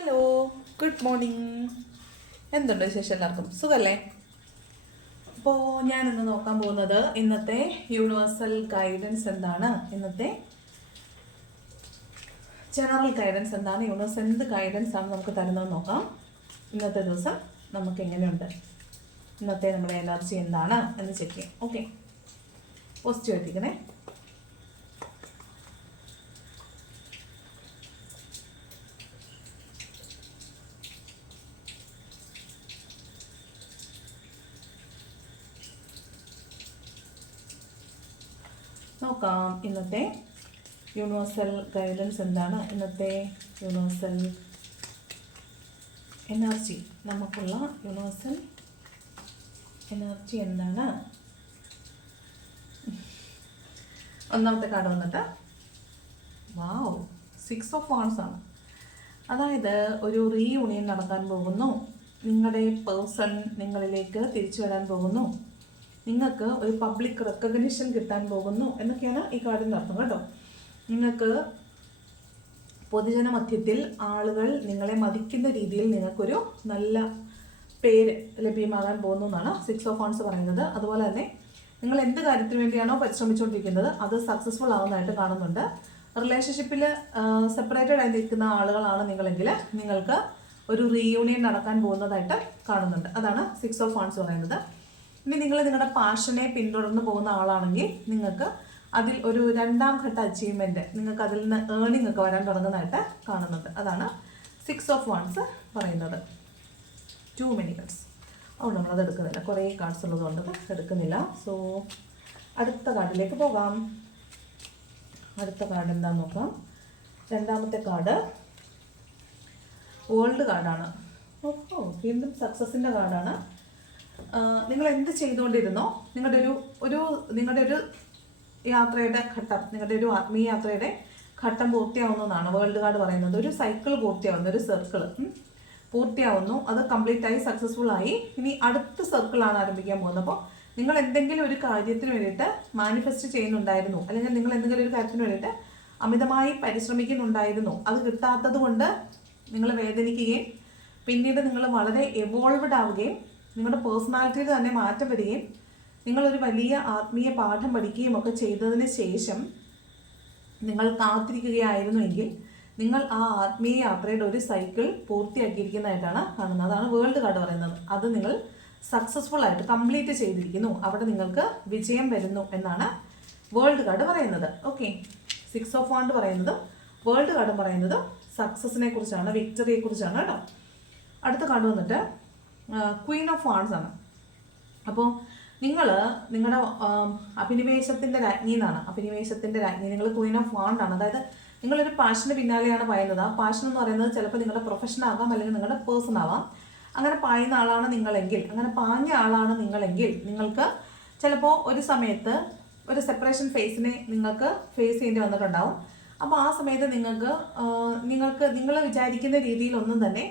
Hello good morning എന്തുണ്ട് വിശേഷം എല്ലാവർക്കും? സുഖല്ലേ? അപ്പോൾ ഞാനിന്ന് നോക്കാൻ പോകുന്നത് ഇന്നത്തെ യൂണിവേഴ്സൽ ഗൈഡൻസ് എന്താണ്? ഇന്നത്തെ ജനറൽ ഗൈഡൻസ് എന്താണ്? യൂണിവേഴ്സ് എന്ത് ഗൈഡൻസ് ആണ് നമുക്ക് തരുന്നത് നോക്കാം. ഇന്നത്തെ ദിവസം നമുക്ക് എങ്ങനെയുണ്ട്? ഇന്നത്തെ നമ്മുടെ എനർജി എന്താണ്? എന്ന് ചെക്ക് ചെയ്യാം. ഓക്കെ പോസിറ്റീവ് എത്തിക്കണേ നോക്കാം. ഇന്നത്തെ യൂണിവേഴ്സൽ ഗൈഡൻസ് എന്താണ്? ഇന്നത്തെ യൂണിവേഴ്സൽ എനർജി നമുക്കുള്ള യൂണിവേഴ്സൽ എനർജി എന്താണ്? ഒന്നാമത്തെ കാർഡ് വന്നിട്ട് വാവ് സിക്സ് ഓഫ് വാൺസ് ആണ്. അതായത് ഒരു റീയൂണിയൻ നടക്കാൻ പോകുന്നു. നിങ്ങളുടെ പേഴ്സൺ നിങ്ങളിലേക്ക് തിരിച്ചു വരാൻ പോകുന്നു. നിങ്ങൾക്ക് ഒരു പബ്ലിക് റെക്കഗ്നിഷൻ കിട്ടാൻ പോകുന്നു എന്നൊക്കെയാണ് ഈ കാർഡിന്റെ അർത്ഥം കേട്ടോ. നിങ്ങൾക്ക് പൊതുജന മധ്യത്തിൽ ആളുകൾ നിങ്ങളെ മതിക്കുന്ന രീതിയിൽ നിങ്ങൾക്കൊരു നല്ല പേര് ലഭ്യമാകാൻ പോകുന്നു എന്നാണ് സിക്സ് ഓഫ് ഓൺസ് പറയുന്നത്. അതുപോലെ തന്നെ നിങ്ങൾ എന്ത് കാര്യത്തിന് വേണ്ടിയാണോ പരിശ്രമിച്ചുകൊണ്ടിരിക്കുന്നത് അത് സക്സസ്ഫുൾ ആവുന്നതായിട്ട് കാണുന്നുണ്ട്. റിലേഷൻഷിപ്പിൽ സെപ്പറേറ്റഡ് ആയി നിൽക്കുന്ന ആളുകളാണ് നിങ്ങളെങ്കിൽ നിങ്ങൾക്ക് ഒരു റീയൂണിയൻ നടക്കാൻ പോകുന്നതായിട്ട് കാണുന്നുണ്ട്. അതാണ് സിക്സ് ഓഫ് ഫോൺസ് പറയുന്നത്. ഇനി നിങ്ങൾ നിങ്ങളുടെ പാഷനെ പിന്തുടർന്ന് പോകുന്ന ആളാണെങ്കിൽ നിങ്ങൾക്ക് അതിൽ ഒരു രണ്ടാം ഘട്ട അച്ചീവ്മെന്റ് നിങ്ങൾക്ക് അതിൽ നിന്ന് ഏർണിംഗ് ഒക്കെ വരാൻ തുടങ്ങുന്നതായിട്ട് കാണുന്നുണ്ട്. അതാണ് സിക്സ് ഓഫ് വൺസ് പറയുന്നത്. ടു മെനി കാർഡ്സ് അതുകൊണ്ട് നമ്മളത് എടുക്കുന്നില്ല. കുറേ കാർഡ്സ് ഉള്ളതുകൊണ്ട് എടുക്കുന്നില്ല. സോ അടുത്ത കാർഡിലേക്ക് പോകാം. അടുത്ത കാർഡ് എന്താ നോക്കാം. രണ്ടാമത്തെ കാർഡ് വേൾഡ് കാർഡാണ് ഓഹോ വീണ്ടും സക്സസിന്റെ കാർഡാണ് നിങ്ങൾ എന്ത് ചെയ്തുകൊണ്ടിരുന്നോ നിങ്ങളുടെ ഒരു ഒരു നിങ്ങളുടെ ഒരു യാത്രയുടെ ഘട്ടം നിങ്ങളുടെ ഒരു ആത്മീയ യാത്രയുടെ ഘട്ടം പൂർത്തിയാവുന്നതാണ്. വേൾഡ് കാർഡ് പറയുന്നത് ഒരു സൈക്കിൾ പൂർത്തിയാവുന്നു ഒരു സർക്കിൾ പൂർത്തിയാവുന്നു അത് കംപ്ലീറ്റ് ആയി സക്സസ്ഫുൾ ആയി. ഇനി അടുത്ത സർക്കിളാണ് ആരംഭിക്കാൻ പോകുന്നത്. അപ്പോൾ നിങ്ങൾ എന്തെങ്കിലും ഒരു കാര്യത്തിന് വേണ്ടിയിട്ട് മാനിഫെസ്റ്റ് ചെയ്യുന്നുണ്ടായിരുന്നു അല്ലെങ്കിൽ നിങ്ങൾ എന്തെങ്കിലും ഒരു കാര്യത്തിന് വേണ്ടിയിട്ട് അമിതമായി പരിശ്രമിക്കുന്നുണ്ടായിരുന്നു അത് കിട്ടാത്തത് കൊണ്ട് നിങ്ങൾ വേദനിക്കുകയും പിന്നീട് നിങ്ങൾ വളരെ എവോൾവഡ് ആവുകയും നിങ്ങളുടെ പേഴ്സണാലിറ്റിയിൽ തന്നെ മാറ്റം വരികയും നിങ്ങളൊരു വലിയ ആത്മീയ പാഠം പഠിക്കുകയും ഒക്കെ ചെയ്തതിന് ശേഷം നിങ്ങൾ കാത്തിരിക്കുകയായിരുന്നുവെങ്കിൽ നിങ്ങൾ ആ ആത്മീയ യാത്രയുടെ ഒരു സൈക്കിൾ പൂർത്തിയാക്കിയിരിക്കുന്നതായിട്ടാണ് കാണുന്നത്. അതാണ് വേൾഡ് കാർഡ് പറയുന്നത്. അത് നിങ്ങൾ സക്സസ്ഫുൾ ആയിട്ട് കംപ്ലീറ്റ് ചെയ്തിരിക്കുന്നു. അവിടെ നിങ്ങൾക്ക് വിജയം വരുന്നു എന്നാണ് വേൾഡ് കാർഡ് പറയുന്നത്. ഓക്കെ സിക്സ് ഓഫ് വാണ്ട് പറയുന്നതും വേൾഡ് കാർഡ് പറയുന്നത് സക്സസിനെ കുറിച്ചാണ് വിക്ടറിയെ കുറിച്ചാണ് കേട്ടോ. അടുത്ത കാർഡ് വന്നിട്ട് ക്വീൻ ഓഫ് വാൺസ് ആണ്. അപ്പോൾ നിങ്ങൾ നിങ്ങളുടെ അഭിനിവേശത്തിന്റെ രാജ്ഞി എന്നാണ്. അഭിനിവേശത്തിന്റെ രാജ്ഞി. നിങ്ങൾ ക്വീൻ ഓഫ് വാണ്ട് ആണ്. അതായത് നിങ്ങളൊരു പാഷന് പിന്നാലെയാണ് പായുന്നത് ആ പാഷൻ എന്ന് പറയുന്നത് ചിലപ്പോൾ നിങ്ങളുടെ പ്രൊഫഷൻ ആകാം അല്ലെങ്കിൽ നിങ്ങളുടെ പേഴ്സൺ ആവാം. അങ്ങനെ പായുന്ന ആളാണ് നിങ്ങളെങ്കിൽ അങ്ങനെ പാഞ്ഞ ആളാണ് നിങ്ങളെങ്കിൽ നിങ്ങൾക്ക് ചിലപ്പോൾ ഒരു സമയത്ത് ഒരു സെപ്പറേഷൻ ഫേസിനെ നിങ്ങൾക്ക് ഫേസ് ചെയ്യേണ്ടി വന്നിട്ടുണ്ടാവും. അപ്പോൾ ആ സമയത്ത് നിങ്ങൾക്ക് നിങ്ങൾക്ക് നിങ്ങൾ വിചാരിക്കുന്ന രീതിയിലൊന്നും തന്നെ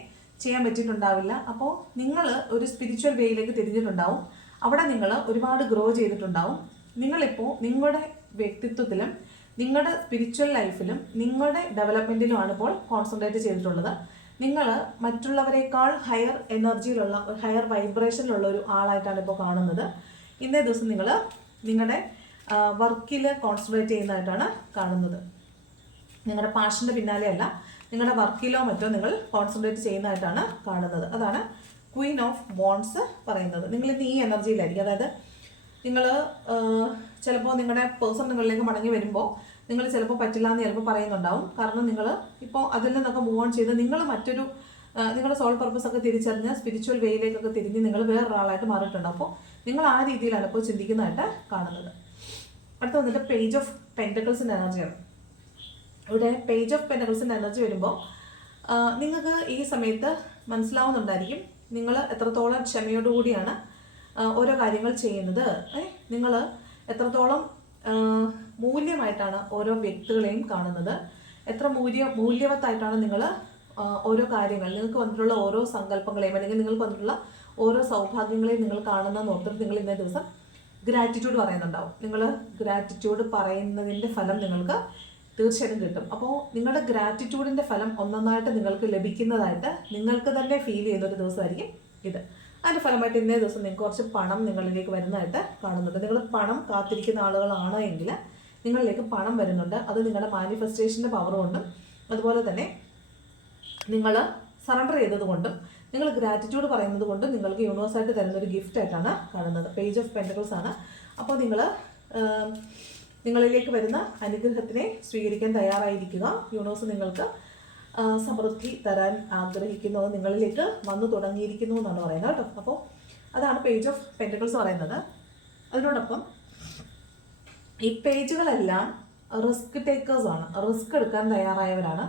ചെയ്യാൻ പറ്റിയിട്ടുണ്ടാവില്ല. അപ്പോൾ നിങ്ങൾ ഒരു സ്പിരിച്വൽ വേയിലേക്ക് തിരിഞ്ഞിട്ടുണ്ടാവും. അവിടെ നിങ്ങൾ ഒരുപാട് ഗ്രോ ചെയ്തിട്ടുണ്ടാവും. നിങ്ങളിപ്പോൾ നിങ്ങളുടെ വ്യക്തിത്വത്തിലും നിങ്ങളുടെ സ്പിരിച്വൽ ലൈഫിലും നിങ്ങളുടെ ഡെവലപ്മെന്റിലുമാണ് ഇപ്പോൾ കോൺസെൻട്രേറ്റ് ചെയ്തിട്ടുള്ളത്. നിങ്ങൾ മറ്റുള്ളവരെക്കാൾ ഹയർ എനർജിയിലുള്ള ഹയർ വൈബ്രേഷനിലുള്ള ഒരു ആളായിട്ടാണ് ഇപ്പോൾ കാണുന്നത്. ഇന്നേ ദിവസം നിങ്ങൾ നിങ്ങളുടെ വർക്കിൽ കോൺസെൻട്രേറ്റ് ചെയ്യുന്നതായിട്ടാണ് കാണുന്നത്. നിങ്ങളുടെ പാഷന്റെ പിന്നാലെയല്ല നിങ്ങളുടെ വർക്കിലോ മറ്റോ നിങ്ങൾ കോൺസെൻട്രേറ്റ് ചെയ്യുന്നതായിട്ടാണ് കാണുന്നത്. അതാണ് ക്വീൻ ഓഫ് ബോൺസ് പറയുന്നത്. നിങ്ങൾ ഇന്ന് ഈ എനർജിയിലായിരിക്കും അതായത് നിങ്ങൾ ചിലപ്പോൾ നിങ്ങളുടെ പേഴ്സൺ നിങ്ങളിലേക്ക് മടങ്ങി വരുമ്പോൾ നിങ്ങൾ ചിലപ്പോൾ പറ്റില്ല എന്ന് ചിലപ്പോൾ പറയുന്നുണ്ടാവും. കാരണം നിങ്ങൾ ഇപ്പോൾ അതിൽ നിന്നൊക്കെ മൂവ് ഓൺ ചെയ്ത് നിങ്ങൾ മറ്റൊരു നിങ്ങളുടെ സോൾ പർപ്പസ് ഒക്കെ തിരിച്ചറിഞ്ഞ് സ്പിരിച്വൽ വേയിലേക്കൊക്കെ തിരിഞ്ഞ് നിങ്ങൾ വേറൊരാളായിട്ട് മാറിയിട്ടുണ്ട്. അപ്പോൾ നിങ്ങൾ ആ രീതിയിലാണ് ഇപ്പോൾ ചിന്തിക്കുന്നതായിട്ട് കാണുന്നത്. അടുത്ത വന്നിട്ട് പേജ് ഓഫ് പെന്റക്കിൾസിന്റെ എനർജിയാണ് ഇവിടെ പേജ് ഓഫ് പെന്റക്കിൾസിന്റെ എനർജി വരുമ്പോൾ നിങ്ങൾക്ക് ഈ സമയത്ത് മനസ്സിലാവുന്നുണ്ടായിരിക്കും നിങ്ങൾ എത്രത്തോളം ക്ഷമയോടുകൂടിയാണ് ഓരോ കാര്യങ്ങൾ ചെയ്യുന്നത്. നിങ്ങൾ എത്രത്തോളം മൂല്യമായിട്ടാണ് ഓരോ വ്യക്തികളെയും കാണുന്നത്. എത്ര മൂല്യ മൂല്യവത്തായിട്ടാണ് നിങ്ങൾ ഓരോ കാര്യങ്ങൾ നിങ്ങൾക്ക് വന്നിട്ടുള്ള ഓരോ സങ്കല്പങ്ങളെയും അല്ലെങ്കിൽ നിങ്ങൾക്ക് വന്നിട്ടുള്ള ഓരോ സൗഭാഗ്യങ്ങളെയും നിങ്ങൾ കാണുന്ന ഓർത്തിട്ട് നിങ്ങൾ ഇന്നേ ദിവസം ഗ്രാറ്റിറ്റ്യൂഡ് പറയുന്നുണ്ടാവും. നിങ്ങൾ ഗ്രാറ്റിറ്റ്യൂഡ് പറയുന്നതിന്റെ ഫലം നിങ്ങൾക്ക് തീർച്ചയായിട്ടും കിട്ടും. അപ്പോൾ നിങ്ങളുടെ ഗ്രാറ്റിറ്റ്യൂഡിന്റെ ഫലം ഒന്നൊന്നായിട്ട് നിങ്ങൾക്ക് ലഭിക്കുന്നതായിട്ട് നിങ്ങൾക്ക് തന്നെ ഫീൽ ചെയ്യുന്ന ഒരു ദിവസമായിരിക്കും ഇത്. അതിന്റെ ഫലമായിട്ട് ഇന്നേ ദിവസം നിങ്ങൾക്ക് കുറച്ച് പണം നിങ്ങളിലേക്ക് വരുന്നതായിട്ട് കാണുന്നുണ്ട്. നിങ്ങൾ പണം കാത്തിരിക്കുന്ന ആളുകളാണ് എങ്കിൽ നിങ്ങളിലേക്ക് പണം വരുന്നുണ്ട്. അത് നിങ്ങളുടെ മാനിഫെസ്റ്റേഷന്റെ പവർ കൊണ്ടും അതുപോലെ തന്നെ നിങ്ങൾ സറണ്ടർ ചെയ്തത് കൊണ്ടും നിങ്ങൾ ഗ്രാറ്റിറ്റ്യൂഡ് പറയുന്നത് കൊണ്ടും നിങ്ങൾക്ക് യൂണിവേഴ്സായിട്ട് തരുന്ന ഒരു ഗിഫ്റ്റ് കാണുന്നത്. പേജ് ഓഫ് പെന്റക്കിൾസ് ആണ്. അപ്പോൾ നിങ്ങൾ നിങ്ങളിലേക്ക് വരുന്ന അനുഗ്രഹത്തിനെ സ്വീകരിക്കാൻ തയ്യാറായിരിക്കുക. യൂണിവേഴ്സ് നിങ്ങൾക്ക് സമൃദ്ധി തരാൻ ആഗ്രഹിക്കുന്നത് നിങ്ങളിലേക്ക് വന്നു തുടങ്ങിയിരിക്കുന്നു എന്നാണ് പറയുന്നത് കേട്ടോ. അപ്പോൾ അതാണ് പേജ് ഓഫ് പെന്റക്കിൾസ് പറയുന്നത്. അതിനോടൊപ്പം ഈ പേജുകളെല്ലാം റിസ്ക് ടേക്കേഴ്സ് ആണ്. റിസ്ക് എടുക്കാൻ തയ്യാറായവരാണ്.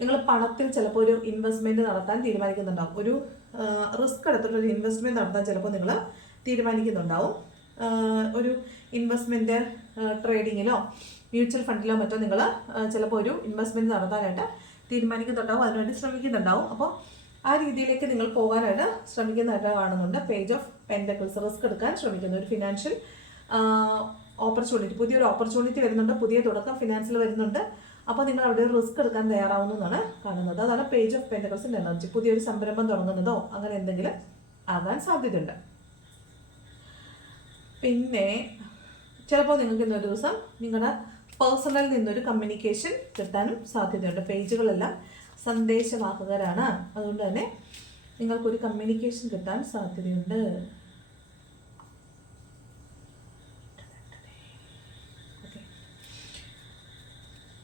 നിങ്ങൾ പണത്തിൽ ചിലപ്പോൾ ഒരു ഇൻവെസ്റ്റ്മെന്റ് നടത്താൻ തീരുമാനിക്കുന്നുണ്ടാവും. ഒരു റിസ്ക് എടുത്തിട്ട് ഒരു ഇൻവെസ്റ്റ്മെന്റ് നടത്താൻ ചിലപ്പോൾ നിങ്ങൾ തീരുമാനിക്കുന്നുണ്ടാവും. ഒരു ഇൻവെസ്റ്റ്മെന്റ് ട്രേഡിങ്ങിലോ മ്യൂച്വൽ ഫണ്ടിലോ മറ്റോ നിങ്ങൾ ചിലപ്പോൾ ഒരു ഇൻവെസ്റ്റ്മെന്റ് നടത്താനായിട്ട് തീരുമാനിക്കുന്നുണ്ടാവും. അതിനുവേണ്ടി ശ്രമിക്കുന്നുണ്ടാവും. അപ്പോൾ ആ രീതിയിലേക്ക് നിങ്ങൾ പോകാനായിട്ട് ശ്രമിക്കുന്നതായിട്ട് കാണുന്നുണ്ട്. പേജ് ഓഫ് പെൻഡക്കിൾസ് റിസ്ക് എടുക്കാൻ ശ്രമിക്കുന്നു ഒരു ഫിനാൻഷ്യൽ ഓപ്പർച്യൂണിറ്റി പുതിയൊരു ഓപ്പർച്യൂണിറ്റി വരുന്നുണ്ട്. പുതിയ തുടക്കം ഫിനാൻസിൽ വരുന്നുണ്ട്. അപ്പോൾ നിങ്ങൾ അവിടെ ഒരു റിസ്ക് എടുക്കാൻ തയ്യാറാവുന്നു എന്നാണ് കാണുന്നത്. അതാണ് പേജ് ഓഫ് പെൻഡക്കിൾസിന്റെ എനർജി പുതിയൊരു സംരംഭം തുടങ്ങുന്നതോ അങ്ങനെ എന്തെങ്കിലും ആകാൻ സാധ്യതയുണ്ട്. പിന്നെ ചിലപ്പോൾ നിങ്ങൾക്ക് ഇന്നൊരു ദിവസം നിങ്ങളുടെ പേഴ്സണൽ നിന്നൊരു കമ്മ്യൂണിക്കേഷൻ കിട്ടാനും സാധ്യതയുണ്ട്. പേജുകളെല്ലാം സന്ദേശവാഹകരാണ്. അതുകൊണ്ട് തന്നെ നിങ്ങൾക്കൊരു കമ്മ്യൂണിക്കേഷൻ കിട്ടാൻ സാധ്യതയുണ്ട്.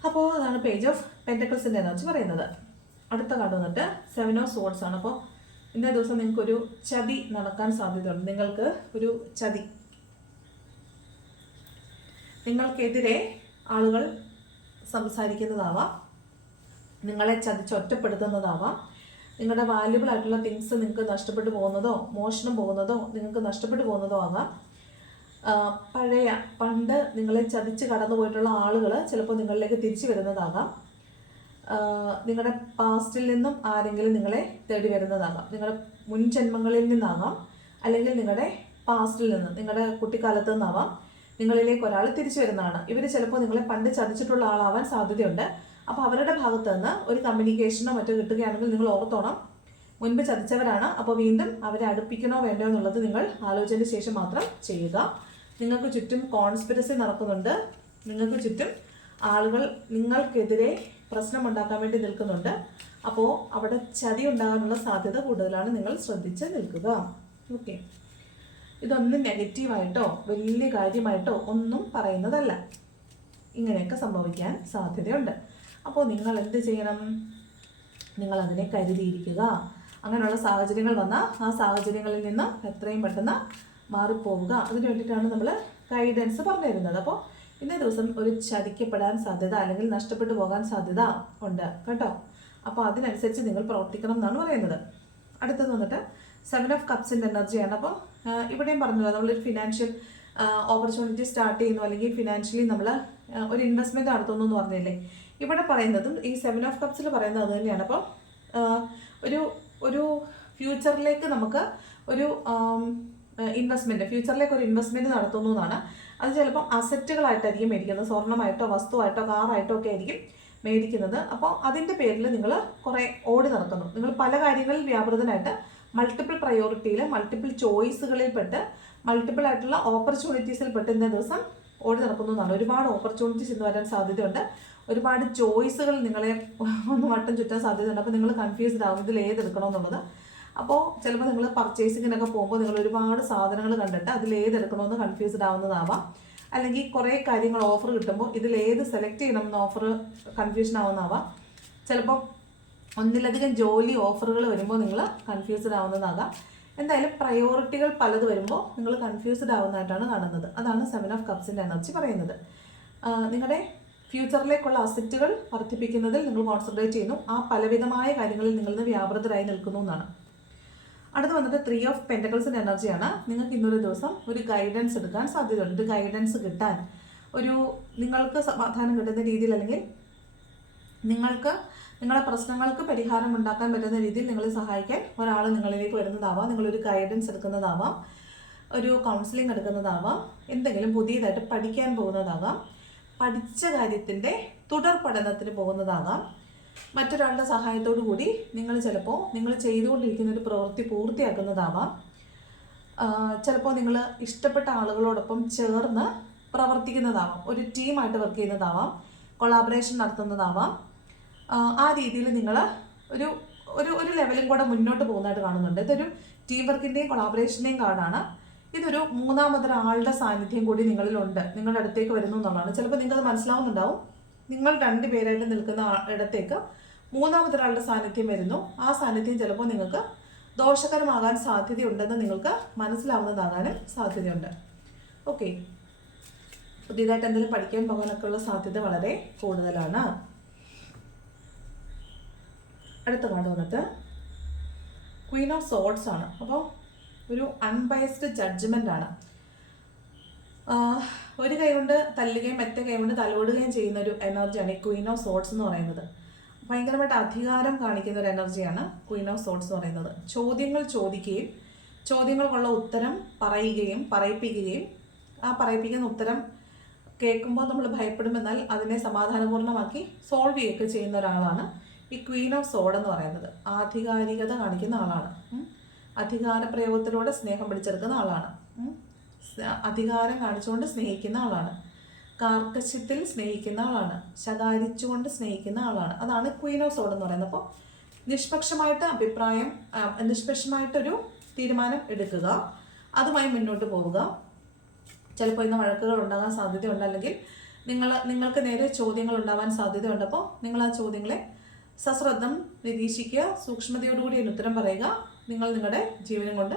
അപ്പോൾ അതാണ് പേജ് ഓഫ് പെന്റക്കിൾസിന്റെ എനർജി പറയുന്നത്. അടുത്ത കാർഡ് വന്നിട്ട് സെവൻ ഓഫ് സോൾസ് ആണ്. അപ്പോൾ ഇന്നേ ദിവസം നിങ്ങൾക്കൊരു ചതി നടക്കാൻ സാധ്യതയുണ്ട്. നിങ്ങൾക്ക് ഒരു ചതി നിങ്ങൾക്കെതിരെ ആളുകൾ സംസാരിക്കുന്നതാവാം. നിങ്ങളെ ചതിച്ച് ഒറ്റപ്പെടുത്തുന്നതാവാം. നിങ്ങളുടെ വാല്യുബിൾ ആയിട്ടുള്ള തിങ്സ് നിങ്ങൾക്ക് നഷ്ടപ്പെട്ടു പോകുന്നതോ മോഷണം പോകുന്നതോ നിങ്ങൾക്ക് നഷ്ടപ്പെട്ടു പോകുന്നതോ ആകാം. പഴയ പണ്ട് നിങ്ങളെ ചതിച്ച് കടന്നു പോയിട്ടുള്ള ആളുകൾ ചിലപ്പോൾ നിങ്ങളിലേക്ക് തിരിച്ചു വരുന്നതാകാം. നിങ്ങളുടെ പാസ്റ്റിൽ നിന്നും ആരെങ്കിലും നിങ്ങളെ തേടി വരുന്നതാകാം. നിങ്ങളുടെ മുൻ ജന്മങ്ങളിൽ നിന്നാകാം. അല്ലെങ്കിൽ നിങ്ങളുടെ പാസ്റ്റിൽ നിന്ന് നിങ്ങളുടെ കുട്ടിക്കാലത്ത് നിന്നാവാം നിങ്ങളിലേക്ക് ഒരാൾ തിരിച്ചു വരുന്നതാണ്. ഇവർ ചിലപ്പോൾ നിങ്ങളെ പണ്ട് ചതിച്ചിട്ടുള്ള ആളാവാൻ സാധ്യതയുണ്ട്. അപ്പോൾ അവരുടെ ഭാഗത്ത് നിന്ന് ഒരു കമ്മ്യൂണിക്കേഷനോ മറ്റോ കിട്ടുകയാണെങ്കിൽ നിങ്ങൾ ഓർത്തോണം. മുൻപ് ചതിച്ചവരാണ്. അപ്പോൾ വീണ്ടും അവരെ അടുപ്പിക്കണോ വേണ്ടോ എന്നുള്ളത് നിങ്ങൾ ആലോചനയ്ക്ക് ശേഷം മാത്രം ചെയ്യുക. നിങ്ങൾക്ക് ചുറ്റും കോൺസ്പിരസി നടക്കുന്നുണ്ട്. നിങ്ങൾക്ക് ചുറ്റും ആളുകൾ നിങ്ങൾക്കെതിരെ പ്രശ്നമുണ്ടാക്കാൻ വേണ്ടി നിൽക്കുന്നുണ്ട്. അപ്പോൾ അവിടെ ചതി ഉണ്ടാകാനുള്ള സാധ്യത കൂടുതലാണ്. നിങ്ങൾ ശ്രദ്ധിച്ച് നിൽക്കുക. ഓക്കെ ഇതൊന്നും നെഗറ്റീവായിട്ടോ വലിയ കാര്യമായിട്ടോ ഒന്നും പറയുന്നതല്ല. ഇങ്ങനെയൊക്കെ സംഭവിക്കാൻ സാധ്യതയുണ്ട്. അപ്പോൾ നിങ്ങൾ എന്ത് ചെയ്യണം? നിങ്ങൾ അതിനെ കരുതിയിരിക്കുക. അങ്ങനെയുള്ള സാഹചര്യങ്ങൾ വന്നാൽ ആ സാഹചര്യങ്ങളിൽ നിന്ന് എത്രയും പെട്ടെന്ന് മാറിപ്പോവുക. അതിന് വേണ്ടിയിട്ടാണ് നമ്മൾ ഗൈഡൻസ് പറഞ്ഞു തരുന്നത് അപ്പോൾ ഇന്നേ ദിവസം ഒരു ചതിക്കപ്പെടാൻ സാധ്യത അല്ലെങ്കിൽ നഷ്ടപ്പെട്ടു പോകാൻ സാധ്യത ഉണ്ട് കേട്ടോ. അപ്പോൾ അതിനനുസരിച്ച് നിങ്ങൾ പ്രവർത്തിക്കണം എന്നാണ് പറയുന്നത്. അടുത്തത് വന്നിട്ട് സെവൻ ഓഫ് കപ്സിന്റെ എനർജിയാണ് അപ്പോൾ ഇവിടെയും പറഞ്ഞല്ലോ നമ്മളൊരു ഫിനാൻഷ്യൽ ഓപ്പർച്യൂണിറ്റി സ്റ്റാർട്ട് ചെയ്യുന്നു അല്ലെങ്കിൽ ഫിനാൻഷ്യലി നമ്മൾ ഒരു ഇൻവെസ്റ്റ്മെന്റ് നടത്തുന്നു എന്ന് പറഞ്ഞില്ലേ? ഇവിടെ പറയുന്നതും ഈ സെവൻ ഓഫ് കപ്സിൽ പറയുന്നത് അത് തന്നെയാണ്. അപ്പം ഒരു ഒരു ഫ്യൂച്ചറിലേക്ക് നമുക്ക് ഒരു ഇൻവെസ്റ്റ്മെന്റ് ഫ്യൂച്ചറിലേക്ക് ഒരു ഇൻവെസ്റ്റ്മെന്റ് നടത്തുന്നു എന്നാണ്. അത് ചിലപ്പോൾ അസറ്റുകളായിട്ടായിരിക്കും മേടിക്കുന്നത്. സ്വർണമായിട്ടോ വസ്തുവായിട്ടോ കാറായിട്ടോ ഒക്കെ ആയിരിക്കും മേടിക്കുന്നത്. അപ്പോൾ അതിന്റെ പേരിൽ നിങ്ങൾ കുറേ ഓടി നടക്കുന്നു. നിങ്ങൾ പല കാര്യങ്ങളിൽ വ്യാപൃതനായിട്ട് മൾട്ടിപ്പിൾ പ്രയോറിറ്റിയിൽ മൾട്ടിപ്പിൾ ചോയ്സുകളിൽ പെട്ട് മൾട്ടിപ്പിൾ ആയിട്ടുള്ള ഓപ്പർച്യൂണിറ്റീസിൽ പെട്ട് ഇന്ന ദിവസം ഓടി നടക്കുന്നു എന്നാണ്. ഒരുപാട് ഓപ്പർച്യൂണിറ്റീസ് ഇന്ന് വരാൻ സാധ്യതയുണ്ട്. ഒരുപാട് ചോയ്സുകൾ നിങ്ങളെ ഒന്ന് വട്ടം ചുറ്റാൻ സാധ്യതയുണ്ട്. അപ്പോൾ നിങ്ങൾ കൺഫ്യൂസ്ഡ് ആവും ഇതിൽ ഏതെടുക്കണം എന്നുള്ളത്. അപ്പോൾ ചിലപ്പോൾ നിങ്ങൾ പർച്ചേസിങ്ങിനൊക്കെ പോകുമ്പോൾ നിങ്ങൾ ഒരുപാട് സാധനങ്ങൾ കണ്ടിട്ട് അതിൽ ഏതെടുക്കണമെന്ന് കൺഫ്യൂസ്ഡ് ആവുന്നതാവാം. അല്ലെങ്കിൽ കുറേ കാര്യങ്ങൾ ഓഫർ കിട്ടുമ്പോൾ ഇതിൽ ഏത് സെലക്ട് ചെയ്യണം എന്ന് ഓഫർ കൺഫ്യൂഷൻ ആവുന്നതാവാം. ചിലപ്പോൾ ഒന്നിലധികം ജോലി ഓഫറുകൾ വരുമ്പോൾ നിങ്ങൾ കൺഫ്യൂസ്ഡ് ആവുന്നതാകാം. എന്തായാലും പ്രയോറിറ്റികൾ പലത് വരുമ്പോൾ നിങ്ങൾ കൺഫ്യൂസ്ഡ് ആവുന്നതായിട്ടാണ് കാണുന്നത്. അതാണ് സെവൻ ഓഫ് കപ്സിന്റെ എനർജി പറയുന്നത്. നിങ്ങളുടെ ഫ്യൂച്ചറിലേക്കുള്ള അസറ്റുകൾ വർദ്ധിപ്പിക്കുന്നതിൽ നിങ്ങൾ കോൺസെൻട്രേറ്റ് ചെയ്യുന്നു. ആ പലവിധമായ കാര്യങ്ങളിൽ നിങ്ങൾ ഇന്ന് വ്യാപൃതരായി നിൽക്കുന്നു എന്നാണ്. അടുത്ത് വന്നിട്ട് ത്രീ ഓഫ് പെന്റകൾസിന്റെ എനർജിയാണ് നിങ്ങൾക്ക് ഇന്നൊരു ദിവസം ഒരു ഗൈഡൻസ് എടുക്കാൻ സാധ്യതയുണ്ട്. ഗൈഡൻസ് കിട്ടാൻ. ഒരു നിങ്ങൾക്ക് സമാധാനം കിട്ടുന്ന രീതിയിൽ അല്ലെങ്കിൽ നിങ്ങൾക്ക് നിങ്ങളുടെ പ്രശ്നങ്ങൾക്ക് പരിഹാരം ഉണ്ടാക്കാൻ പറ്റുന്ന രീതിയിൽ നിങ്ങളെ സഹായിക്കാൻ ഒരാൾ നിങ്ങളിലേക്ക് വരുന്നതാവാം. നിങ്ങളൊരു ഗൈഡൻസ് എടുക്കുന്നതാവാം. ഒരു കൗൺസിലിംഗ് എടുക്കുന്നതാവാം. എന്തെങ്കിലും പുതിയതായിട്ട് പഠിക്കാൻ പോകുന്നതാകാം പഠിച്ച കാര്യത്തിന്റെ തുടർ പഠനത്തിന് പോകുന്നതാകാം മറ്റൊരാളുടെ സഹായത്തോടു കൂടി നിങ്ങൾ ചിലപ്പോൾ നിങ്ങൾ ചെയ്തുകൊണ്ടിരിക്കുന്ന ഒരു പ്രവൃത്തി പൂർത്തിയാക്കുന്നതാവാം. ചിലപ്പോൾ നിങ്ങൾ ഇഷ്ടപ്പെട്ട ആളുകളോടൊപ്പം ചേർന്ന് പ്രവർത്തിക്കുന്നതാവാം. ഒരു ടീമായിട്ട് വർക്ക് ചെയ്യുന്നതാവാം. കൊളാബറേഷൻ നടത്തുന്നതാവാം. ആ, രീതിയിൽ നിങ്ങൾ ഒരു ഒരു ഒരു ലെവലും കൂടെ മുന്നോട്ട് പോകുന്നതായിട്ട് കാണുന്നുണ്ട്. ഇതൊരു ടീം വർക്കിന്റെയും കൊളാബറേഷന്റെയും കാർഡാണ്. ഇതൊരു മൂന്നാമതൊരാളുടെ സാന്നിധ്യം കൂടി നിങ്ങളിലുണ്ട്. നിങ്ങളുടെ അടുത്തേക്ക് വരുന്നു എന്നുള്ളതാണ്. ചിലപ്പോൾ നിങ്ങൾക്കത് മനസ്സിലാവുന്നുണ്ടാവും. നിങ്ങൾ രണ്ട് പേരായിട്ട് നിൽക്കുന്ന ഇടത്തേക്ക് മൂന്നാമതൊരാളുടെ സാന്നിധ്യം വരുന്നു. ആ സാന്നിധ്യം ചിലപ്പോൾ നിങ്ങൾക്ക് ദോഷകരമാകാൻ സാധ്യതയുണ്ടെന്ന് നിങ്ങൾക്ക് മനസ്സിലാവുന്നതാകാനും സാധ്യതയുണ്ട്. ഓക്കെ പുതിയതായിട്ട് എന്തെങ്കിലും പഠിക്കാൻ പോകാനൊക്കെ ഉള്ള സാധ്യത വളരെ കൂടുതലാണ്. അടുത്ത കാർഡ് വന്നിട്ട് ക്വീൻ ഓഫ് സോഡ്സ് ആണ്. അപ്പോൾ ഒരു അൺബയസ്ഡ് ജഡ്ജ്മെന്റ് ആണ്. ഒരു കൈ കൊണ്ട് തല്ലുകയും മറ്റേ കൈ കൊണ്ട് തലോടുകയും ചെയ്യുന്ന ഒരു എനർജിയാണ് ഈ ക്വീൻ ഓഫ് സോഡ്സ് എന്ന് പറയുന്നത്. ഭയങ്കരമായിട്ട് അധികാരം കാണിക്കുന്ന ഒരു എനർജിയാണ് ക്വീൻ ഓഫ് സോഡ്സ് എന്ന് പറയുന്നത്. ചോദ്യങ്ങൾ ചോദിക്കുകയും ചോദ്യങ്ങൾക്കുള്ള ഉത്തരം പറയുകയും പറയിപ്പിക്കുകയും ആ പറയിപ്പിക്കുന്ന ഉത്തരം കേൾക്കുമ്പോൾ നമ്മൾ ഭയപ്പെടുമെന്നാൽ അതിനെ സമാധാനപൂർണമാക്കി സോൾവ് ചെയ്യുകയൊക്കെ ചെയ്യുന്ന ഒരാളാണ് ഈ ക്വീൻ ഓഫ് സോഡ് എന്ന് പറയുന്നത് ആധികാരികത കാണിക്കുന്ന ആളാണ്. അധികാര പ്രയോഗത്തിലൂടെ സ്നേഹം പിടിച്ചെടുക്കുന്ന ആളാണ്. അധികാരം കാണിച്ചുകൊണ്ട് സ്നേഹിക്കുന്ന ആളാണ്. കാർക്കശ്യത്തിൽ സ്നേഹിക്കുന്ന ആളാണ്. ശകാരിച്ചുകൊണ്ട് സ്നേഹിക്കുന്ന ആളാണ്. അതാണ് ക്വീൻ ഓഫ് സോഡ് എന്ന് പറയുന്നത്. അപ്പോൾ നിഷ്പക്ഷമായിട്ട് അഭിപ്രായം നിഷ്പക്ഷമായിട്ടൊരു തീരുമാനം എടുക്കുക. അതുമായി മുന്നോട്ട് പോവുക. ചിലപ്പോൾ ഇന്ന് വഴക്കുകൾ ഉണ്ടാകാൻ സാധ്യതയുണ്ട്. അല്ലെങ്കിൽ നിങ്ങൾ നിങ്ങൾക്ക് നേരെ ചോദ്യങ്ങൾ ഉണ്ടാവാൻ സാധ്യതയുണ്ട്. അപ്പോൾ നിങ്ങൾ ആ ചോദ്യങ്ങളെ സശ്രദ്ധം നിരീക്ഷിക്കുക സൂക്ഷ്മതയോടുകൂടി അതിന് ഉത്തരം പറയുക നിങ്ങൾ നിങ്ങളുടെ ജീവനം കൊണ്ട്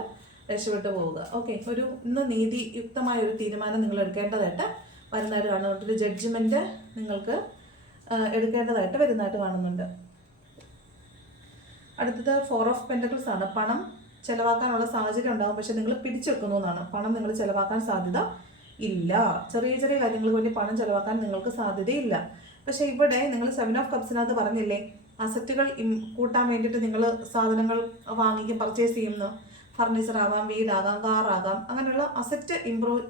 രക്ഷപ്പെട്ടു പോവുക. ഓക്കെ ഒരു ഇന്ന് നീതിയുക്തമായ ഒരു തീരുമാനം നിങ്ങൾ എടുക്കേണ്ടതായിട്ട് വരുന്നതായിട്ട് കാണുന്നുണ്ട്. ഒരു ജഡ്ജ്മെന്റ് നിങ്ങൾക്ക് എടുക്കേണ്ടതായിട്ട് വരുന്നതായിട്ട് കാണുന്നുണ്ട്. അടുത്തത് ഫോർ ഓഫ് പെന്റക്കിൾസ് ആണ്. പണം ചെലവാക്കാനുള്ള സാഹചര്യം ഉണ്ടാകും പക്ഷെ നിങ്ങൾ പിടിച്ചു വെക്കുന്നു എന്നാണ്. പണം നിങ്ങൾ ചെലവാക്കാൻ സാധ്യത ഇല്ല. ചെറിയ ചെറിയ കാര്യങ്ങൾക്ക് വേണ്ടി പണം ചെലവാക്കാൻ നിങ്ങൾക്ക് സാധ്യതയില്ല. പക്ഷേ ഇവിടെ നിങ്ങൾ സെവൻ ഓഫ് കപ്സിനകത്ത് പറഞ്ഞില്ലേ? അസറ്റുകൾ കൂട്ടാൻ വേണ്ടിയിട്ട് നിങ്ങൾ സാധനങ്ങൾ വാങ്ങിക്കും പർച്ചേസ് ചെയ്യുന്നു. ഫർണിച്ചർ ആകാം വീടാകാം കാറാകാം അങ്ങനെയുള്ള അസറ്റ് ഇമ്പ്രൂവ്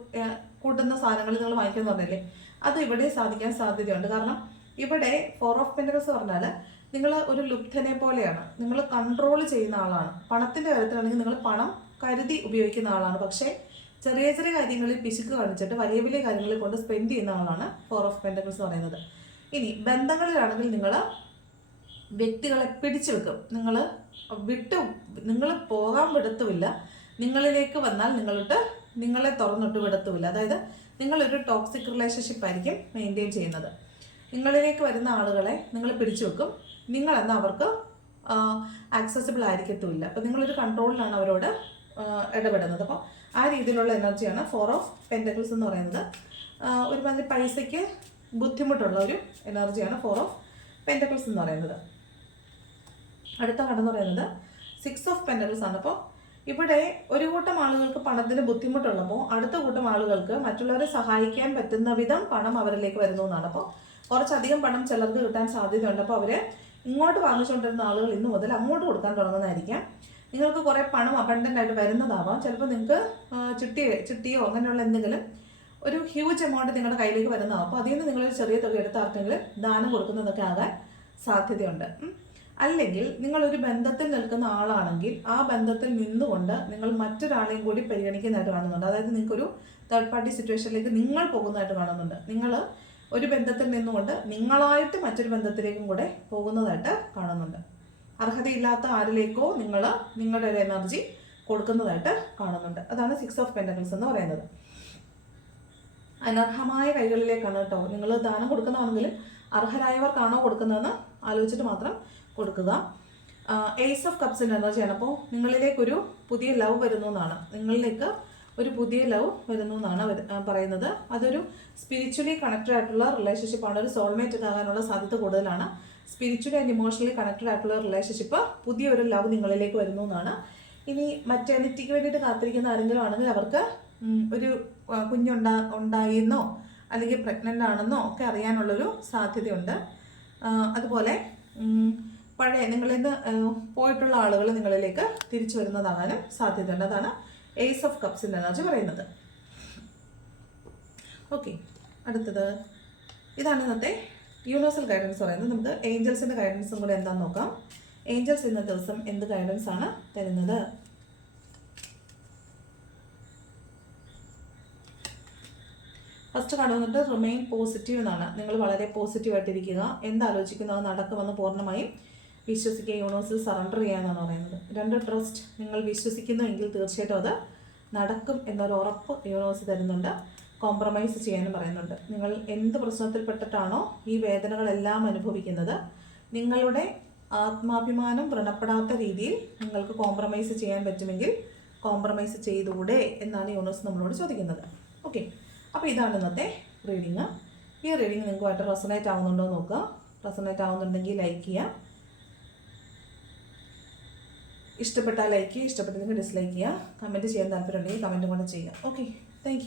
കൂട്ടുന്ന സാധനങ്ങൾ നിങ്ങൾ വാങ്ങിക്കുന്നു പറഞ്ഞില്ലേ? അത് ഇവിടെ സാധിക്കാൻ സാധ്യതയുണ്ട്. കാരണം ഇവിടെ ഫോർ ഓഫ് പെന്റകൾസ് പറഞ്ഞാൽ നിങ്ങൾ ഒരു ലുപ്തനെ പോലെയാണ്. നിങ്ങൾ കൺട്രോൾ ചെയ്യുന്ന ആളാണ്. പണത്തിന്റെ കാര്യത്തിലാണെങ്കിൽ നിങ്ങൾ പണം കരുതി ഉപയോഗിക്കുന്ന ആളാണ്. പക്ഷേ ചെറിയ ചെറിയ കാര്യങ്ങളിൽ പിശുക്ക് കാണിച്ചിട്ട് വലിയ വലിയ കാര്യങ്ങളിൽ കൊണ്ട് സ്പെൻഡ് ചെയ്യുന്ന ആളാണ് ഫോർ ഓഫ് പെന്റകൾസ് എന്ന് പറയുന്നത്. ഇനി ബന്ധങ്ങളിലാണെങ്കിൽ നിങ്ങൾ വ്യക്തികളെ പിടിച്ചു വെക്കും. നിങ്ങൾ വിട്ടു നിങ്ങൾ പോകാൻ വിടത്തുമില്ല. നിങ്ങളിലേക്ക് വന്നാൽ നിങ്ങളിട്ട് നിങ്ങളെ തുറന്നിട്ട് വിടത്തുമില്ല. അതായത് നിങ്ങളൊരു ടോക്സിക് റിലേഷൻഷിപ്പ് ആയിരിക്കും മെയിന്റെയിൻ ചെയ്യുന്നത്. നിങ്ങളിലേക്ക് വരുന്ന ആളുകളെ നിങ്ങൾ പിടിച്ചു വെക്കും. നിങ്ങളെന്ന് അവർക്ക് ആക്സസിബിൾ ആയിരിക്കത്തുമില്ല. അപ്പോൾ നിങ്ങളൊരു കൺട്രോളിലാണ് അവരോട് ഇടപെടുന്നത്. അപ്പോൾ ആ രീതിയിലുള്ള എനർജിയാണ് ഫോർ ഓഫ് പെന്റക്കിൾസ് എന്ന് പറയുന്നത്. ഒരുമാതിരി പൈസയ്ക്ക് ബുദ്ധിമുട്ടുള്ള ഒരു എനർജിയാണ് ഫോർ ഓഫ് പെന്റക്കിൾസ് എന്ന് പറയുന്നത്. അടുത്ത കടന്ന് പറയുന്നത് സിക്സ് ഓഫ് പെൻഡൽസ് ആണ്. അപ്പോൾ ഇവിടെ ഒരു കൂട്ടം ആളുകൾക്ക് പണത്തിന് ബുദ്ധിമുട്ടുള്ളപ്പോൾ അടുത്ത കൂട്ടം ആളുകൾക്ക് മറ്റുള്ളവരെ സഹായിക്കാൻ പറ്റുന്ന വിധം പണം അവരിലേക്ക് വരുന്നു എന്നാണ് അപ്പോൾ കുറച്ചധികം പണം ചിലർക്ക് കിട്ടാൻ സാധ്യതയുണ്ട്. അപ്പോൾ അവർ ഇങ്ങോട്ട് വാങ്ങിച്ചുകൊണ്ടിരുന്ന ആളുകൾ ഇന്ന് മുതൽ അങ്ങോട്ട് കൊടുക്കാൻ തുടങ്ങുന്നതായിരിക്കാം. നിങ്ങൾക്ക് കുറേ പണം അബണ്ടന്റ് ആയിട്ട് വരുന്നതാവാം. ചിലപ്പോൾ നിങ്ങൾക്ക് ചിട്ടി ചിട്ടിയോ അങ്ങനെയുള്ള എന്തെങ്കിലും ഒരു ഹ്യൂജ് എമൗണ്ട് നിങ്ങളുടെ കയ്യിലേക്ക് വരുന്നതാവും. അപ്പോൾ അതിൽ നിന്ന് നിങ്ങളൊരു ചെറിയ തുക എടുത്ത് ആർക്കെങ്കിലും ദാനം കൊടുക്കുന്നതൊക്കെ ആകാൻ സാധ്യതയുണ്ട്. ഉം. നിങ്ങൾ ഒരു ബന്ധത്തിൽ നിൽക്കുന്ന ആളാണെങ്കിൽ ആ ബന്ധത്തിൽ നിന്നുകൊണ്ട് നിങ്ങൾ മറ്റൊരാളെയും കൂടി പരിഗണിക്കുന്നതായിട്ട് കാണുന്നുണ്ട്. അതായത് നിങ്ങൾക്കൊരു തേർഡ് പാർട്ടി സിറ്റുവേഷനിലേക്ക് നിങ്ങൾ പോകുന്നതായിട്ട് കാണുന്നുണ്ട്. നിങ്ങൾ ഒരു ബന്ധത്തിൽ നിന്നുകൊണ്ട് നിങ്ങളായിട്ട് മറ്റൊരു ബന്ധത്തിലേക്കും കൂടെ പോകുന്നതായിട്ട് കാണുന്നുണ്ട്. അർഹതയില്ലാത്ത ആരിലേക്കോ നിങ്ങൾ നിങ്ങളുടെ ഒരു എനർജി കൊടുക്കുന്നതായിട്ട് കാണുന്നുണ്ട്. അതാണ് സിക്സ് ഓഫ് പെന്റക്കിൾസ് എന്ന് പറയുന്നത്. അനർഹമായ കൈകളിലേക്കാണ് കേട്ടോ. നിങ്ങൾ ദാനം കൊടുക്കുന്നതാണെങ്കിലും അർഹരായവർക്കാണോ കൊടുക്കുന്നതെന്ന് ആലോചിച്ചിട്ട് മാത്രം കൊടുക്കുക. എയ്സ് ഓഫ് കപ്സ് എന്താ എനർജിയാണ് അപ്പോൾ നിങ്ങളിലേക്കൊരു പുതിയ ലവ് വരുന്നു എന്നാണ് നിങ്ങളിലേക്ക് ഒരു പുതിയ ലവ് വരുന്നു എന്നാണ് പറയുന്നത്. അതൊരു സ്പിരിച്വലി കണക്റ്റഡ് ആയിട്ടുള്ള റിലേഷൻഷിപ്പാണ് ഒരു സോൾമേറ്റ് ആകാനുള്ള സാധ്യത കൂടുതലാണ്. സ്പിരിച്വലി ആൻഡ് ഇമോഷണലി കണക്റ്റഡ് ആയിട്ടുള്ള റിലേഷൻഷിപ്പ് പുതിയൊരു ലവ് നിങ്ങളിലേക്ക് വരുന്നു എന്നാണ് ഇനി മറ്റേണിറ്റിക്ക് വേണ്ടിയിട്ട് കാത്തിരിക്കുന്ന ആരെങ്കിലും ആണെങ്കിൽ അവർക്ക് ഒരു കുഞ്ഞുണ്ടാ ഉണ്ടായിരുന്നോ അല്ലെങ്കിൽ പ്രഗ്നന്റ് ആണെന്നോ ഒക്കെ അറിയാനുള്ളൊരു സാധ്യതയുണ്ട്. അതുപോലെ പഴയ നിങ്ങളിൽ പോയിട്ടുള്ള ആളുകൾ നിങ്ങളിലേക്ക് തിരിച്ചു വരുന്നതാകാനും സാധ്യതയുണ്ട് അതാണ് എയ്സ് ഓഫ് കപ്സിന്റെ എനർജി പറയുന്നത്. ഓക്കെ അടുത്തത്. ഇതാണ് ഇന്നത്തെ യൂണിവേഴ്സൽ ഗൈഡൻസ് പറയുന്നത്. നമുക്ക് ഏഞ്ചൽസിന്റെ ഗൈഡൻസും കൂടെ എന്താണെന്ന് നോക്കാം. ഏഞ്ചൽസ് ഇന്ന ദിവസം എന്ത് ഗൈഡൻസ് ആണ് തരുന്നത്? ഫസ്റ്റ് കാർഡ് വന്നിട്ട് റിമെയിൻ പോസിറ്റീവ് എന്നാണ്. നിങ്ങൾ വളരെ പോസിറ്റീവ് ആയിട്ടിരിക്കുക. എന്താലോചിക്കുന്നത് നടക്കുമെന്ന് പൂർണമായും വിശ്വസിക്കുക യൂണിവേഴ്സിൽ സറണ്ടർ ചെയ്യുക ചെയ്യാന്നാണ് പറയുന്നത്. രണ്ട് ട്രസ്റ്റ് നിങ്ങൾ വിശ്വസിക്കുന്നുവെങ്കിൽ തീർച്ചയായിട്ടും അത് നടക്കും എന്നൊരു ഉറപ്പ് യൂണിവേഴ്സ് തരുന്നുണ്ട്. കോംപ്രമൈസ് ചെയ്യാനും പറയുന്നുണ്ട്. നിങ്ങൾ എന്ത് പ്രശ്നത്തിൽപ്പെട്ടിട്ടാണോ ഈ വേദനകളെല്ലാം അനുഭവിക്കുന്നത് നിങ്ങളുടെ ആത്മാഭിമാനം വ്രണപ്പെടാത്ത രീതിയിൽ നിങ്ങൾക്ക് കോംപ്രമൈസ് ചെയ്യാൻ പറ്റുമെങ്കിൽ കോംപ്രമൈസ് ചെയ്തുകൂടെ എന്നാണ് യൂണിവേഴ്സ് നമ്മളോട് ചോദിക്കുന്നത്. ഓക്കെ അപ്പോൾ ഇതാണ് ഇന്നത്തെ റീഡിങ് ഈ റീഡിങ് നിങ്ങൾക്കുമായിട്ട് റെസണേറ്റ് ആവുന്നുണ്ടോ നോക്കുക. റെസണേറ്റ് ആവുന്നുണ്ടെങ്കിൽ ലൈക്ക് ചെയ്യുക. ഇഷ്ടപ്പെട്ടാൽ ലൈക്ക് ചെയ്യുക ഇഷ്ടപ്പെട്ടില്ലെങ്കിൽ ഡിസ്ലൈക്ക് ചെയ്യുക. കമന്റ് ചെയ്യാൻ താല്പര്യമുണ്ടെങ്കിൽ കമന്റും കൂടെ ചെയ്യുക. Okay thank